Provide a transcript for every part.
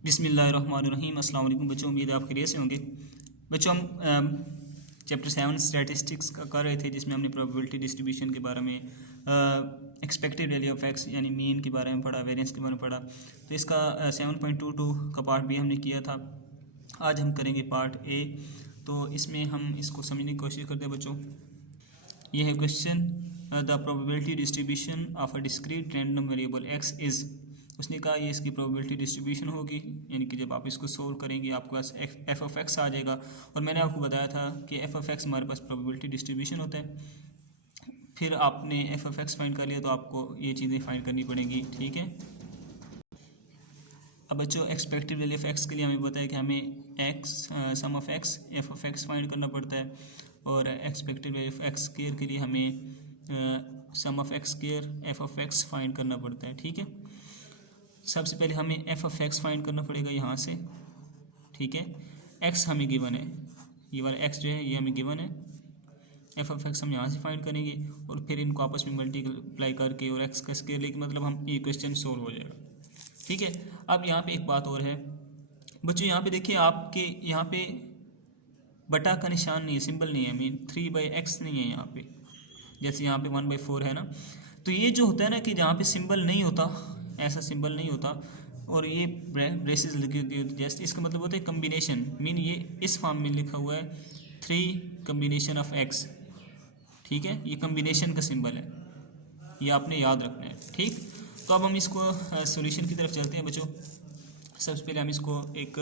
बिस्मिल्लाहिर्रहमानिर्रहीम। अस्सलाम वालेकुम बच्चों, उम्मीद है आप खैरियत से होंगे। बच्चों हम चैप्टर 7 स्टैटिस्टिक्स का कर रहे थे, जिसमें हमने प्रोबेबिलिटी डिस्ट्रीब्यूशन के बारे में, एक्सपेक्टेड वैल्यू ऑफ एक्स यानी मीन के बारे में पढ़ा, वेरिएंस के बारे में पढ़ा। तो इसका 7.22 का पार्ट भी हमने किया था। आज हम करेंगे पार्ट ए। तो इसमें हम इसको समझने की कोशिश करते हैं बच्चों। ये है question, the probability distribution of a discrete random variable x is. उसने कहा ये इसकी प्रोबेबिलिटी डिस्ट्रीब्यूशन होगी, यानी कि जब आप इसको सोल्व करेंगे आपके पास एफ ऑफ एक्स आ जाएगा। और मैंने आपको बताया था कि एफ ऑफ एक्स हमारे पास प्रोबेबिलिटी डिस्ट्रीब्यूशन होता है। फिर आपने एफ ऑफ एक्स फाइंड कर लिया तो आपको ये चीज़ें फाइंड करनी पड़ेंगी, ठीक है। अब बच्चों एक्सपेक्टेड वैल्यू ऑफ एक्स के लिए हमें बताया कि हमें X sum of X F of X find करना पड़ता है, और expected value of X square के लिए हमें sum of X square F of X find करना पड़ता है, ठीक है। सबसे पहले हमें एफ ऑफ एक्स फाइंड करना पड़ेगा यहाँ से, ठीक है। एक्स हमें गिवन है, ये वाला एक्स जो है ये हमें गिवन है। एफ ऑफ एक्स हम यहाँ से फाइंड करेंगे और फिर इनको आपस में मल्टीप्लाई करके और एक्स का स्क्वायर लेके मतलब हम ये क्वेश्चन सोल्व हो जाएगा, ठीक है। अब यहाँ पे एक बात और है बच्चों, यहाँ पे देखिए आपके यहाँ पे बटा का निशान नहीं है, सिंबल नहीं है, मीन 3/x नहीं है यहाँ पे, जैसे यहाँ पे 1/4 है ना। तो ये जो होता है ना कि जहाँ पे सिंबल नहीं होता, ऐसा सिंबल नहीं होता और ये ब्रेसेस लिखी होती है, जैसे इसका मतलब होता है कम्बिनेशन, मीन ये इस फॉर्म में लिखा हुआ है 3 कम्बिनेशन ऑफ एक्स, ठीक है। ये कम्बिनेशन का सिंबल है, ये आपने याद रखना है, ठीक। तो अब हम इसको सॉल्यूशन की तरफ चलते हैं बच्चों। सबसे पहले हम इसको एक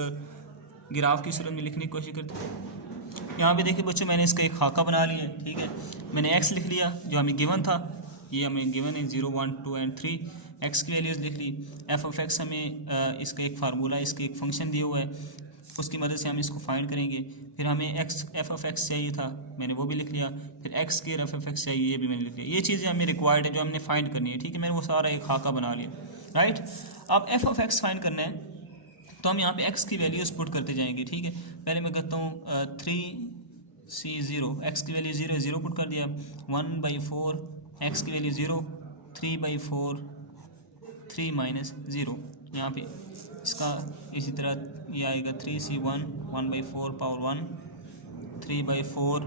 ग्राफ की सूरत में लिखने की कोशिश करते हैं। यहाँ पे देखिए बच्चों मैंने इसका एक खाका बना लिया है, ठीक है। मैंने एक्स लिख लिया जो हमें गिवन था, ये हमें गिवन है 0, 1, 2 एंड 3। एक्स की वैल्यूज़ लिख ली। एफ ऑफ एक्स हमें इसका एक फार्मूला, इसका एक फंक्शन दिया हुआ है, उसकी मदद से हम इसको फाइंड करेंगे। फिर हमें एक्स एफ ऑफ एक्स चाहिए था, मैंने वो भी लिख लिया। फिर एक्स के एफ ऑफ एक्स चाहिए, ये भी मैंने लिख लिया। ये चीज़ें हमें रिक्वायर्ड है जो हमने फाइंड करनी है, ठीक है। मैंने वो सारा एक खाका बना लिया, राइट। अब एफ ऑफ एक्स फाइंड करना है तो हम यहाँ पे एक्स की वैल्यूज़ पुट करते जाएंगे, ठीक है। पहले मैं कहता हूँ 3C0, एक्स की वैल्यू 0 है, 0 पुट कर दिया। 1/4 एक्स की वैल्यू 0, 3/4 3 - 0। यहाँ पे इसका इसी तरह ये आएगा 3C1 1/4 पावर 1, 3/4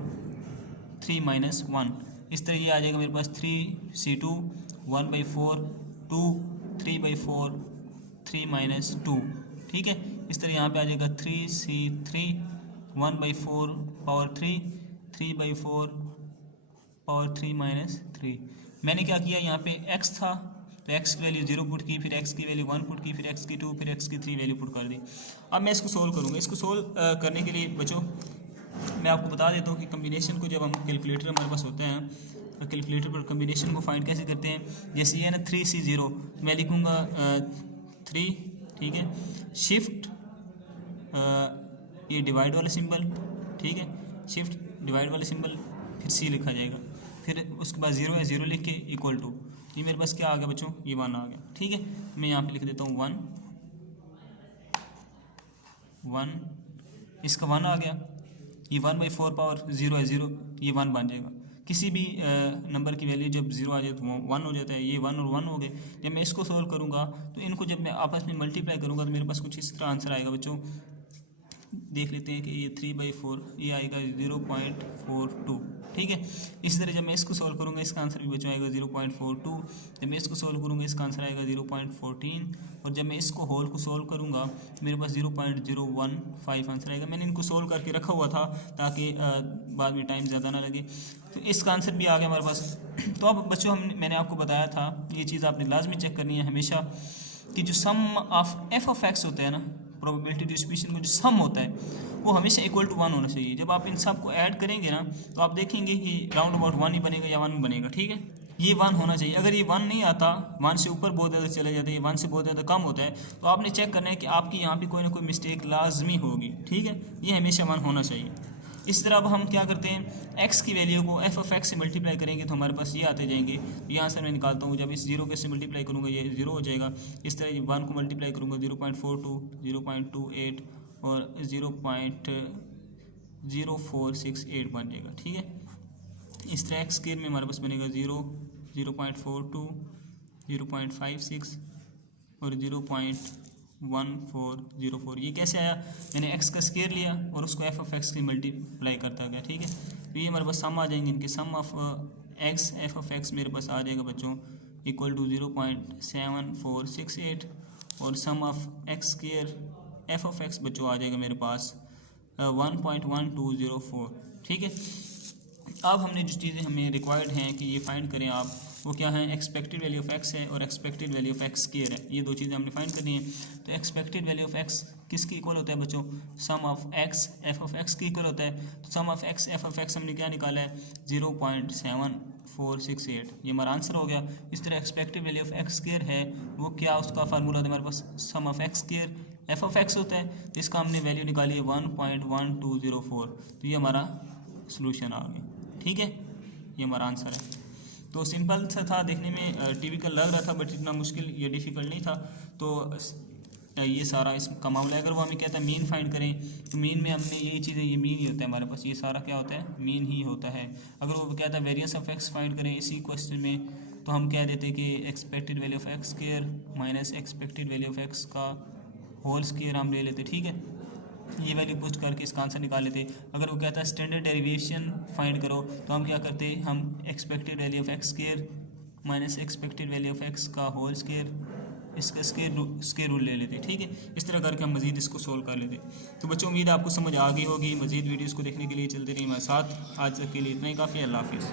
3 - 1। इस तरह ये आ जाएगा मेरे पास 3C2 1/4 2, 3/4 3 - 2, ठीक है। इस तरह यहाँ पे आ जाएगा 3C3 1/4 पावर 3, 3/4 पावर 3 - 3। मैंने क्या किया, यहाँ पे x था तो x की वैल्यू 0 पुट की, फिर x की वैल्यू 1 पुट की, फिर x की 2, फिर x की 3 वैल्यू पुट कर दी। अब मैं इसको सोल्व करूँगा। इसको सोल्व करने के लिए बच्चों मैं आपको बता देता हूँ कि कम्बिनेशन को जब हम कैलकुलेटर हमारे पास होते हैं तो कैलकुलेटर पर कम्बिनेशन को फाइंड कैसे करते हैं। जैसे ये है ना 3C0, मैं लिखूँगा 3, ठीक है। शिफ्ट ये डिवाइड वाला सिंबल, ठीक है, शिफ्ट डिवाइड वाला सिंबल, फिर C लिखा जाएगा, फिर उसके बाद 0 है, 0 लिख के इक्वल टू, ये मेरे पास क्या आ गया बच्चों, ये 1 आ गया, ठीक है। मैं यहाँ पे लिख देता हूँ 1, इसका 1 आ गया। ये 1/4 पावर 0 है, 0 ये 1 बन जाएगा। किसी भी नंबर की वैल्यू जब 0 आ जाए तो वो 1 हो जाता है। ये 1 और 1 हो गए। जब मैं इसको सोल्व करूँगा तो इनको जब मैं आपस में मल्टीप्लाई करूँगा तो मेरे पास कुछ इस तरह आंसर आएगा बच्चों। देख लेते हैं कि ये 3/4 ये आएगा 0.42, ठीक है। इसी तरह जब मैं इसको सोल्व करूँगा इसका आंसर भी बच्चों आएगा 0.42। जब मैं इसको सोल्व करूँगा इसका आंसर आएगा 0.14, और जब मैं इसको होल को सोल्व करूँगा मेरे पास 0.015 आंसर आएगा। मैंने इनको सोल्व करके रखा हुआ था ताकि बाद में टाइम ज़्यादा ना लगे। तो इसका आंसर भी आ गया हमारे पास। तो अब बच्चों मैंने आपको बताया था ये चीज़ आपने लाजमी चेक करनी है हमेशा कि जो सम ऑफ एफ ऑफ एक्स होता है ना, प्रोबेबिलिटी डिस्ट्रीब्यूशन में जो सम होता है वो हमेशा इक्वल टू 1 होना चाहिए। जब आप इन सब को ऐड करेंगे ना तो आप देखेंगे कि राउंड अबाउट 1 ही बनेगा या 1 बनेगा, ठीक है। ये 1 होना चाहिए। अगर ये 1 नहीं आता, 1 से ऊपर बहुत ज़्यादा चले जाता है, ये 1 से बहुत ज़्यादा कम होता है, तो आपने चेक करना है कि आपकी यहाँ पे कोई ना कोई मिस्टेक लाजमी होगी, ठीक है। ये हमेशा 1 होना चाहिए। इस तरह अब हम क्या करते हैं, x की वैल्यू को एफ ऑफ एक्स से मल्टीप्लाई करेंगे तो हमारे पास ये आते जाएंगे। यहाँ से मैं निकालता हूँ, जब इस 0 के से मल्टीप्लाई करूँगा ये 0 हो जाएगा। इस तरह 1 को मल्टीप्लाई करूँगा 0.42, 0.28 और 0.0468 बन जाएगा, ठीक है। इस तरह एक्स स्क्वायर में हमारे पास बनेगा 0, 0.42, 0.56 और 0.0468। 1404। ये कैसे आया, मैंने x का स्क्वायर लिया और उसको एफ ऑफ एक्स की मल्टीप्लाई करता गया, ठीक है। तो ये हमारे पास सम आ जाएंगे इनके, sum of X F of X मेरे पास आ जाएगा बच्चों इक्वल टू 0.7468 और sum of X square F of X बच्चों आ जाएगा मेरे पास 1.1204, ठीक है। अब हमने जो चीज़ें हमें रिक्वायर्ड हैं कि ये फाइंड करें आप, वो क्या है, एक्सपेक्टेड वैल्यू ऑफ एक्स है और expected value of X square है। ये दो चीज़ें हमने फाइंड करनी है। तो एक्सपेक्टेड वैल्यू ऑफ एक्स किसकी इक्वल होता है बच्चों, sum of X F of X की इक्वल होता है। तो sum of X F of X हमने क्या निकाला है 0.7468, ये हमारा आंसर हो गया। इस तरह expected value of X square है वो क्या, उसका फार्मूला था हमारे पास sum of X square F of X होता है, तो इसका हमने वैल्यू निकाली है 1.1204। तो ये हमारा सोल्यूशन आ गया, ठीक है, ये हमारा आंसर है। तो सिंपल सा था, देखने में टिपिकल लग रहा था बट इतना मुश्किल या डिफ़िकल्ट नहीं था। तो ये सारा इसका मामला है। अगर वो हमें कहता है मीन फाइंड करें, तो मीन में हमने यही चीज़ें, ये मीन ही होता है हमारे पास, ये सारा क्या होता है, मीन ही होता है। अगर वो कहता है वेरिएंस ऑफ एक्स फाइंड करें इसी क्वेश्चन में, तो हम कह देते कि expected value of X square minus expected value of x का होल स्क्वायर हम ले लेते, ठीक है। ये वैल्यू पुट करके इसका आंसर निकाल लेते। अगर वो कहता है स्टैंडर्ड डेरिवेशन फाइंड करो, तो हम क्या करते, हम expected value of X square minus expected value of x का होल स्क्वायर, इसका स्क्वायर रूट ले लेते, ठीक है। इस तरह करके हम मज़ीद इसको सोल्व कर लेते। तो बच्चों उम्मीद आपको समझ आ गई होगी। मज़ीद वीडियोज़ को देखने के लिए चलते रहिए हमारे साथ। आज तक के लिए इतना ही काफ़ी है। अल्लाह हाफिज़।